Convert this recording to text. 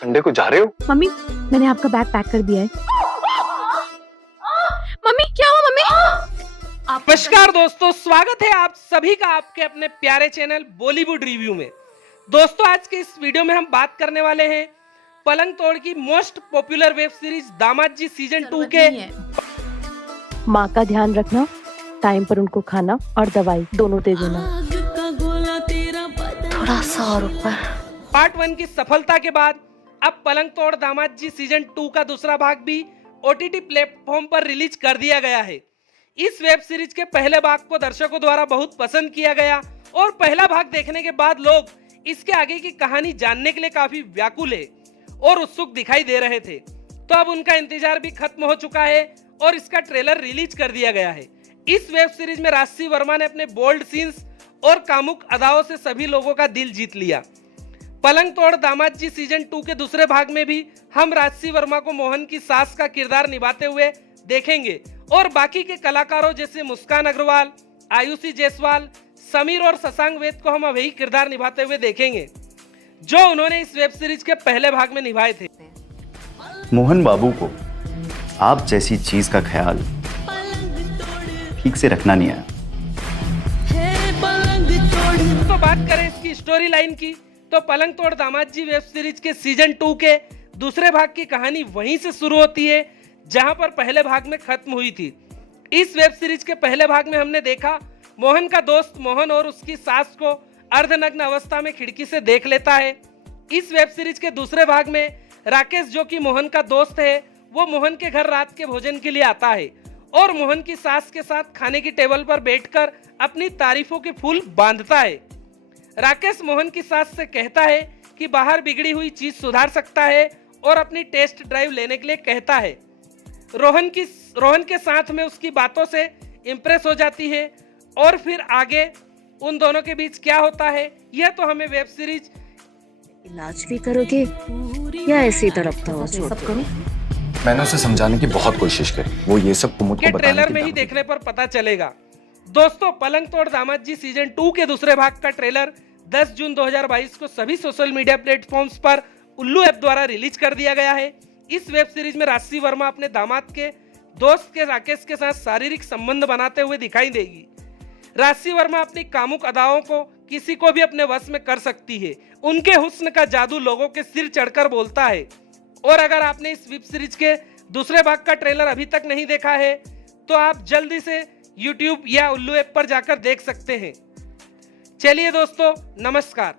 Sunday को जा रहे हो? मम्मी, मैंने आपका बैग पैक कर दिया है। मम्मी, क्या हुआ मम्मी? नमस्कार दोस्तों, स्वागत है आप सभी का आपके अपने प्यारे चैनल बॉलीवुड रिव्यू में। दोस्तों, आज के इस वीडियो में हम बात करने वाले हैं पलंग तोड़ की मोस्ट पॉपुलर वेब सीरीज दामाद जी सीजन 2 के। माँ का ध्यान रखना, टाइम पर उनको खाना और दवाई दोनों दे देना। थोड़ा सा और ऊपर। पार्ट 1 की सफलता के बाद अब पलंग तोड़ दामाद जी सीजन 2 का दूसरा भाग भी OTT प्लेटफॉर्म पर रिलीज कर दिया गया है। इस वेब सीरीज के पहले भाग को दर्शकों द्वारा बहुत पसंद किया गया और पहला भाग देखने के बाद लोग इसके आगे की कहानी जानने के लिए काफी व्याकुल है और उत्सुक दिखाई दे रहे थे। तो अब उनका इंतजार भी खत्म हो चुका है और इसका ट्रेलर रिलीज कर दिया गया है। इस वेब सीरीज में राजसी वर्मा ने अपने बोल्ड सीन्स और कामुक अदाओं से सभी लोगों का दिल जीत लिया। पलंग तोड़ दामाद जी सीजन 2 के दूसरे भाग में भी हम राजसी वर्मा को मोहन की सास का किरदार निभाते हुए देखेंगे और बाकी के कलाकारों जैसे मुस्कान अग्रवाल, आयुषी जायसवाल, समीर और शशांक वेद को हम वही किरदार निभाते हुए देखेंगे जो उन्होंने इस वेब सीरीज के पहले भाग में निभाए थे। मोहन बाबू को आप जैसी चीज का ख्याल ठीक से रखना नहीं आया। तो बात करें इसकी स्टोरी लाइन की, तो पलंग तोड़ दामाद जी वेब सीरीज के सीजन 2 के दूसरे भाग की कहानी वहीं से शुरू होती है जहां पर पहले भाग में खत्म हुई थी। इस वेब सीरीज के पहले भाग में हमने देखा मोहन का दोस्त मोहन और उसकी सास को अर्धनग्न अवस्था में खिड़की से देख लेता है। इस वेब सीरीज के दूसरे भाग में राकेश, जो कि मोहन का दोस्त है, वो मोहन के घर रात के भोजन के लिए आता है और मोहन की सास के साथ खाने की टेबल पर बैठकर अपनी तारीफों के फूल बांधता है। राकेश मोहन की सास से कहता है कि बाहर बिगड़ी हुई चीज सुधार सकता है और अपनी टेस्ट ड्राइव लेने के लिए कहता है। रोहन के साथ में उसकी बातों से इम्प्रेस हो जाती है और फिर आगे उन दोनों के बीच क्या होता है यह तो हमें वेब सीरीज इलाज भी करोगे या ऐसे ही तड़पता हो सब करो? मैंने उसे समझाने की बहुत कोशिश करी, वो ये सब कुमुद के को बताने ट्रेलर की में ही दावत देखने पर पता चलेगा। दोस्तों, पलंग तोड़ दामाद जी सीजन 2 के दूसरे भाग का ट्रेलर 10 जून 2022 को सभी सोशल मीडिया प्लेटफॉर्म्स पर उल्लू ऐप द्वारा रिलीज कर दिया गया है। इस वेब सीरीज में राजसी वर्मा अपने दामाद के दोस्त के राकेश के साथ शारीरिक संबंध बनाते हुए दिखाई देगी। राजसी वर्मा अपनी कामुक अदाओं को किसी को भी अपने वश में कर सकती है। उनके हुस्न का जादू लोगों के सिर चढ़कर बोलता है। और अगर आपने इस वेब सीरीज के दूसरे भाग का ट्रेलर अभी तक नहीं देखा है तो आप जल्दी से YouTube या उल्लू ऐप पर जाकर देख सकते हैं। चलिए दोस्तों, नमस्कार।